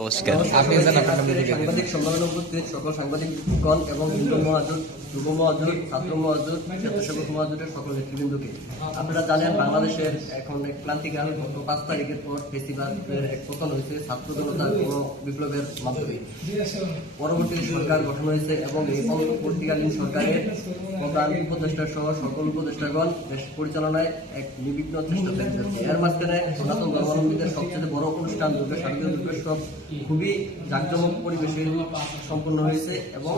নমস্কার। সাংবাদিক সম্মেলনে উপস্থিত সকল সাংবাদিকগণ এবং হিন্দু মহাজোট, যুব মহাজোট, ছাত্র মহাজোট, স্বেচ্ছাসেবক মহাজোটের সকল নেতৃবৃন্দকে, আপনারা জানেন বাংলাদেশের এখন এক ক্রান্তিকাল গত 5 তারিখের পর ফেসিবাদের এক পতন হয়েছে ছাত্র জনতার গণ বিপ্লবের মাধ্যমে। পরবর্তী সরকার গঠন হয়েছে এবং এই পরবর্তীকালীন সরকারের প্রধান উপদেষ্টা সহ সকল উপদেষ্টাগণ দেশ পরিচালনায় এক নিবিড় চেষ্টা চালিয়েছে। এর মাঝখানে সনাতন ধর্মাবলম্বীদের সবচেয়ে বড় অনুষ্ঠান শারদীয় দুর্গোৎসব খুবই জাঁকজমক পরিবেশে সম্পন্ন হয়েছে এবং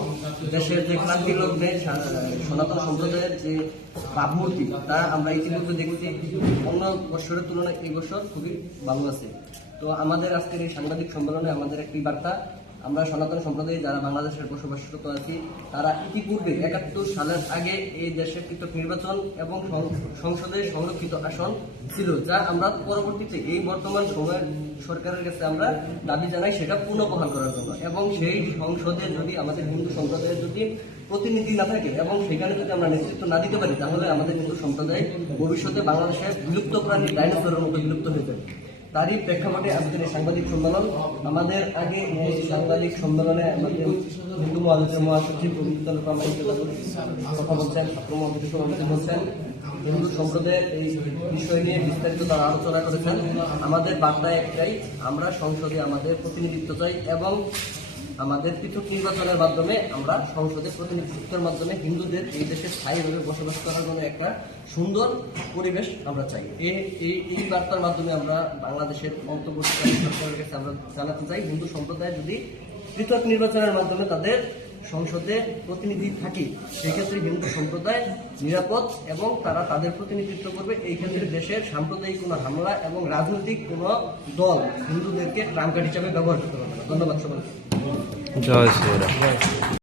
দেশের যে ক্রান্তি লগ্নে সনাতন সম্প্রদায়ের যে ভাবমূর্তি তা আমরা ইতিমধ্যে দেখেছি। অন্য বছরের তুলনায় এই বছর খুবই ভালো আছে। তো আমাদের আজকের এই সাংবাদিক সম্মেলনে আমাদের একটি বার্তা, আমরা সনাতন সম্প্রদায়ে যারা বাংলাদেশের বসবাসরত আছি তারা ইতিপূর্বে 71 সালের আগে এই দেশের পৃথক নির্বাচন এবং সংসদে সংরক্ষিত আসন ছিল, যা আমরা পরবর্তীতে এই বর্তমান সময়ের সরকারের কাছে আমরা দাবি জানাই সেটা পুনঃবহাল করার জন্য। এবং সেই সংসদে যদি আমাদের হিন্দু সম্প্রদায়ের যদি প্রতিনিধি না থাকে এবং সেখানে যদি আমরা নেতৃত্ব না দিতে পারি, তাহলে আমাদের হিন্দু সম্প্রদায় ভবিষ্যতে বাংলাদেশের বিলুপ্ত প্রাণী ডাইনোসরের মতো বিলুপ্ত হয়ে যাবে। তারই প্রেক্ষাপটে আজকের এই সাংবাদিক সম্মেলন। আমাদের আগে এই সাংবাদিক সম্মেলনে আমাদের হিন্দু মহাজোটের মহাসচিব কথা বলছেন, ছাত্র মহাজোটের সভাপতি বলছেন, হিন্দু সম্প্রদায়ের এই বিষয় নিয়ে বিস্তারিত তারা আলোচনা করেছেন। আমাদের বার্তা একটাই, আমরা সংসদে আমাদের প্রতিনিধিত্ব চাই এবং আমাদের পৃথক নির্বাচনের মাধ্যমে আমরা সংসদে প্রতিনিধিত্বের মাধ্যমে হিন্দুদের এই দেশে স্থায়ীভাবে বসবাস করার জন্য একটা সুন্দর পরিবেশ আমরা চাই। এই বার্তার মাধ্যমে আমরা বাংলাদেশের অন্তর্বর্তীকালীন সরকারের কাছে আমরা জানাতে চাই, হিন্দু সম্প্রদায় যদি পৃথক নির্বাচনের মাধ্যমে তাদের সংসদে প্রতিনিধি থাকে, সেক্ষেত্রে হিন্দু সম্প্রদায় নিরাপদ এবং তারা তাদের প্রতিনিধিত্ব করবে। এই ক্ষেত্রে দেশের সাম্প্রদায়িক কোনো হামলা এবং রাজনৈতিক কোনো দল হিন্দুদেরকে ট্রাম্প কার্ড হিসাবে ব্যবহার করতে পারবে না। ধন্যবাদ সবাইকে। জয় শ্রীরাম।